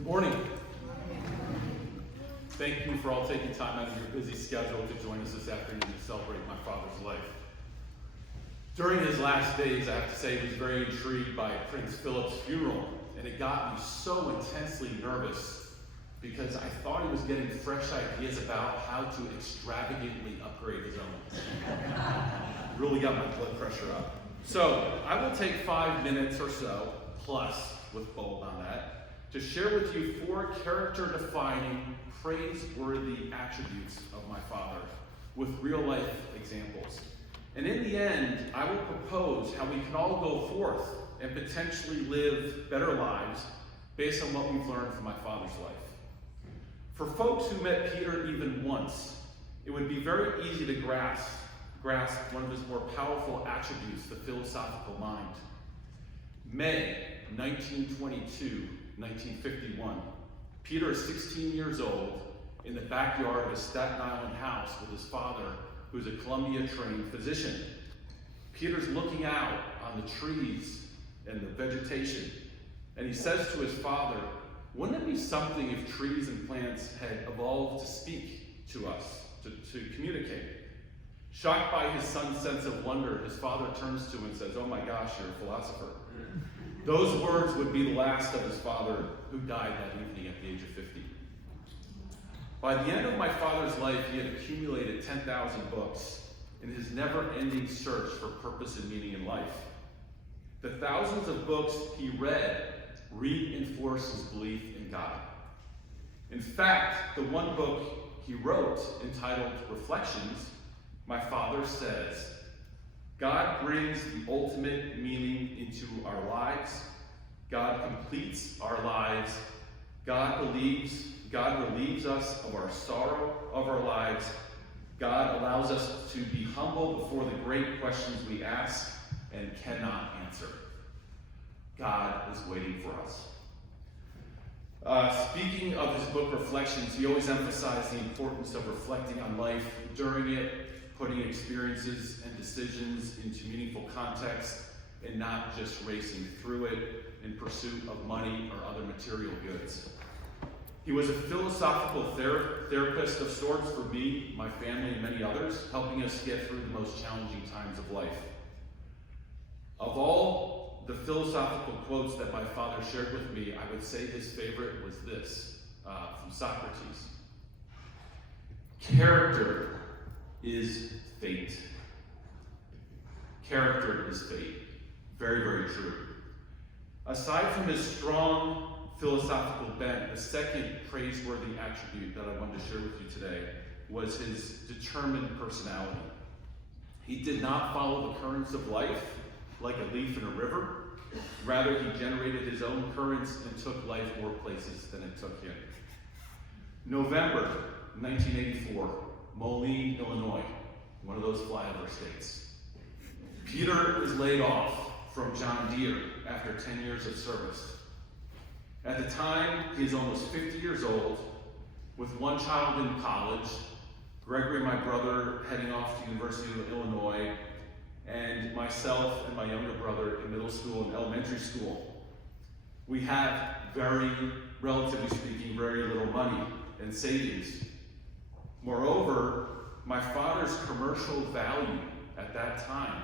Good morning. Thank you for all taking time out of your busy schedule to join us this afternoon to celebrate my father's life. During his last days, I have to say, I was very intrigued by Prince Philip's funeral, and it got me so intensely nervous because I thought he was getting fresh ideas about how to extravagantly upgrade his own. Really got my blood pressure up. So I will take 5 minutes or so, plus with bold on that, to share with you 4 character-defining, praiseworthy attributes of my father with real-life examples. And in the end, I will propose how we can all go forth and potentially live better lives based on what we've learned from my father's life. For folks who met Peter even once, it would be very easy to grasp one of his more powerful attributes, the philosophical mind. May 1922, 1951, Peter is 16 years old in the backyard of a Staten Island house with his father, who's a Columbia-trained physician. Peter's looking out on the trees and the vegetation, and he says to his father, "Wouldn't it be something if trees and plants had evolved to speak to us, to communicate?" Shocked by his son's sense of wonder, his father turns to him and says, "Oh my gosh, you're a philosopher." Those words would be the last of his father, who died that evening at the age of 50. By the end of my father's life, he had accumulated 10,000 books in his never-ending search for purpose and meaning in life. The thousands of books he read reinforced his belief in God. In fact, the one book he wrote, entitled Reflections, my father says, "God brings the ultimate meaning into our lives. God completes our lives. God relieves us of our sorrow of our lives. God allows us to be humble before the great questions we ask and cannot answer. God is waiting for us." Speaking of his book Reflections, he always emphasized the importance of reflecting on life during it, putting experiences and decisions into meaningful context, and not just racing through it in pursuit of money or other material goods. He was a philosophical therapist of sorts for me, my family, and many others, helping us get through the most challenging times of life. Of all the philosophical quotes that my father shared with me, I would say his favorite was this, from Socrates. "Character is fate." Character is fate. Very, very true. Aside from his strong philosophical bent, the second praiseworthy attribute that I wanted to share with you today was his determined personality. He did not follow the currents of life like a leaf in a river. Rather, he generated his own currents and took life more places than it took him. November 1984, Moline, Illinois, one of those flyover states. Peter is laid off from John Deere after 10 years of service. At the time, he is almost 50 years old, with one child in college, Gregory, my brother, heading off to the University of Illinois, and myself and my younger brother in middle school and elementary school. We have relatively speaking, very little money and savings. Moreover, my father's commercial value at that time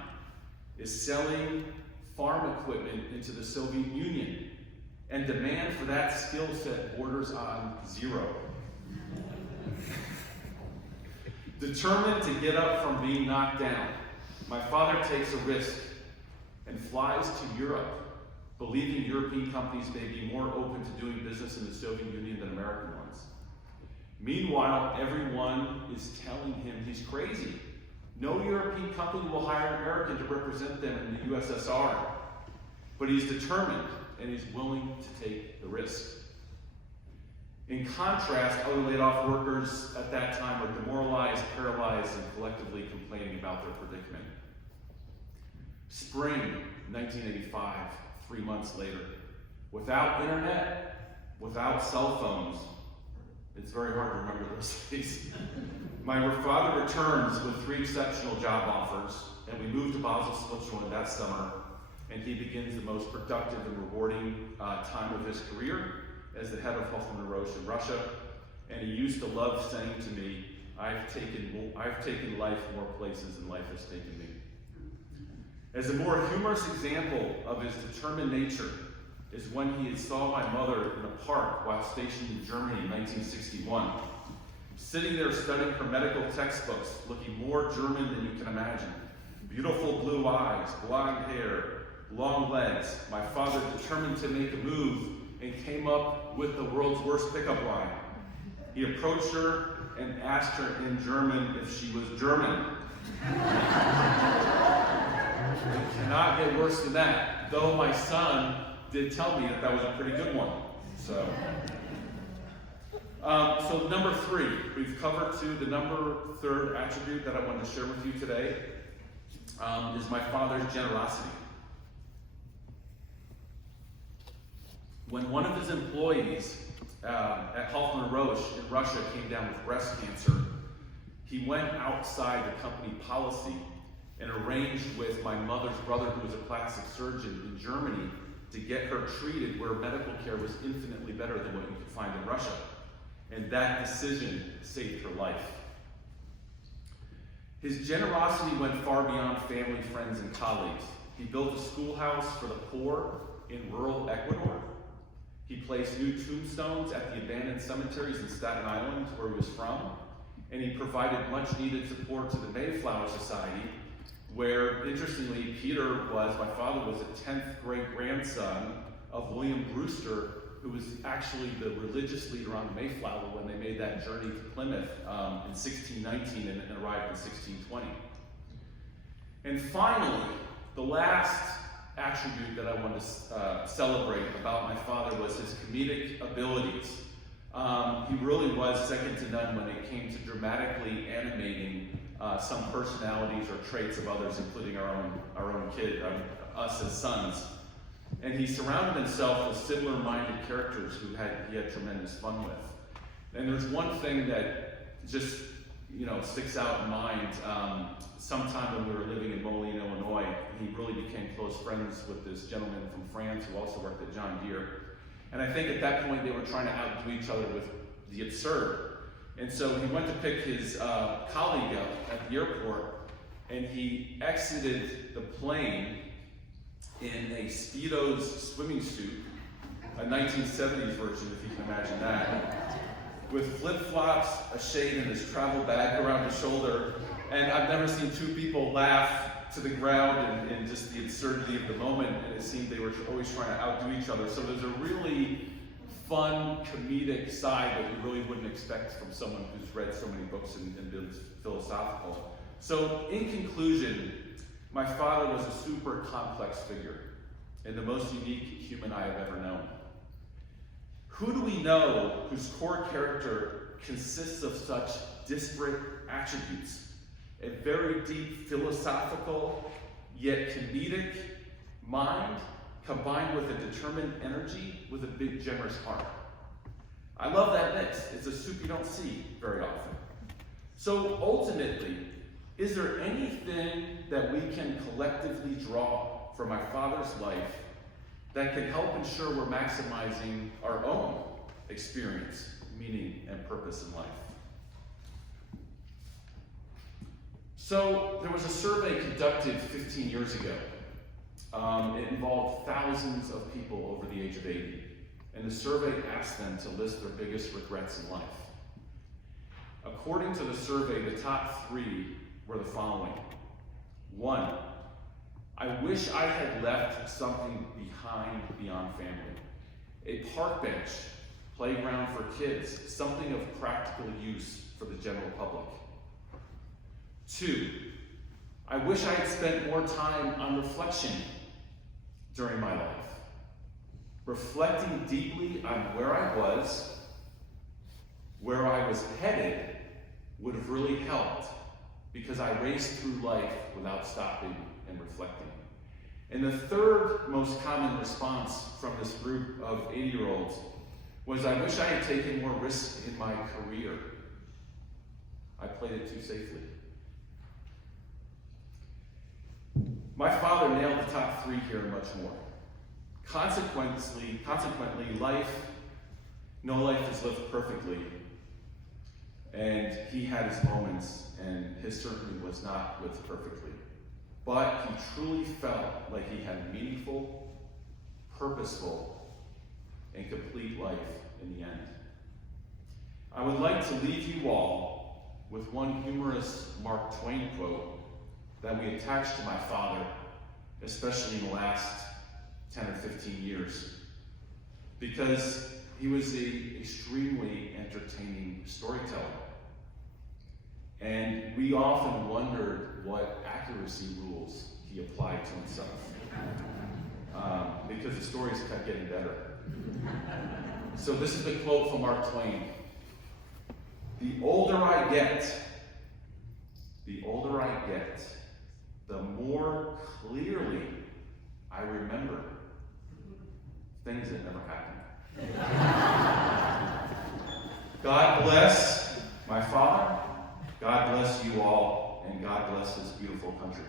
is selling farm equipment into the Soviet Union, and demand for that skill set borders on zero. Determined to get up from being knocked down, my father takes a risk and flies to Europe, believing European companies may be more open to doing business in the Soviet Union than American ones. Meanwhile, everyone is telling him he's crazy. No European company will hire an American to represent them in the USSR. But he's determined, and he's willing to take the risk. In contrast, other laid-off workers at that time are demoralized, paralyzed, and collectively complaining about their predicament. Spring 1985, 3 months later. Without internet, without cell phones, it's very hard to remember those days. My father returns with 3 exceptional job offers, and we moved to Basel, Switzerland that summer, and he begins the most productive and rewarding time of his career, as the head of Hoffman Roche in Russia, and he used to love saying to me, I've taken life more places than life has taken me. As a more humorous example of his determined nature is when he saw my mother in a park while stationed in Germany in 1961, sitting there studying her medical textbooks, looking more German than you can imagine. Beautiful blue eyes, blonde hair, long legs. My father determined to make a move and came up with the world's worst pickup line. He approached her and asked her in German if she was German. It cannot get worse than that, though my son did tell me that that was a pretty good one. So number 3, we've covered the third attribute that I wanted to share with you today is my father's generosity. When one of his employees at Hoffman Roche in Russia came down with breast cancer, he went outside the company policy and arranged with my mother's brother, who was a plastic surgeon in Germany, to get her treated where medical care was infinitely better than what you could find in Russia. And that decision saved her life. His generosity went far beyond family, friends, and colleagues. He built a schoolhouse for the poor in rural Ecuador. He placed new tombstones at the abandoned cemeteries in Staten Island, where he was from. And he provided much needed support to the Mayflower Society, where, interestingly, my father was a 10th great-grandson of William Brewster, who was actually the religious leader on the Mayflower when they made that journey to Plymouth in 1619 and arrived in 1620. And finally, the last attribute that I want to celebrate about my father was his comedic abilities. He really was second to none when it came to dramatically animating some personalities or traits of others, including our own kid, us as sons. And he surrounded himself with similar-minded characters who he had tremendous fun with. And there's one thing that just sticks out in mind. Sometime when we were living in Moline, Illinois, he really became close friends with this gentleman from France who also worked at John Deere. And I think at that point they were trying to outdo each other with the absurd. And so he went to pick his colleague up at the airport, and he exited the plane in a Speedo's swimming suit, a 1970s version, if you can imagine that, with flip-flops, a shade, and his travel bag around his shoulder. And I've never seen two people laugh to the ground in just the absurdity of the moment, and it seemed they were always trying to outdo each other. So there's a really fun, comedic side that you really wouldn't expect from someone who's read so many books and been philosophical. So in conclusion, my father was a super complex figure and the most unique human I have ever known. Who do we know whose core character consists of such disparate attributes? A very deep philosophical, yet comedic mind, combined with a determined energy with a big, generous heart. I love that mix. It's a soup you don't see very often. So ultimately, is there anything that we can collectively draw from my father's life that can help ensure we're maximizing our own experience, meaning, and purpose in life? So there was a survey conducted 15 years ago. It involved thousands of people over the age of 80. And the survey asked them to list their biggest regrets in life. According to the survey, the top 3 were the following. 1, I wish I had left something behind beyond family. A park bench, playground for kids, something of practical use for the general public. 2, I wish I had spent more time on reflection during my life. Reflecting deeply on where I was, where I was headed, would have really helped because I raced through life without stopping and reflecting. And the third most common response from this group of 80-year-olds was, I wish I had taken more risks in my career. I played it too safely. My father nailed the top 3 here and much more. Consequently, life No life is lived perfectly, and he had his moments, and his certainly was not lived perfectly. But he truly felt like he had a meaningful, purposeful, and complete life in the end. I would like to leave you all with one humorous Mark Twain quote that we attached to my father, especially in the last 10 or 15 years, because he was an extremely entertaining storyteller. And we often wondered what accuracy rules he applied to himself, because the stories kept getting better. So this is the quote from Mark Twain. The older I get, the more clearly I remember things that never happened. God bless my father, God bless you all, and God bless this beautiful country.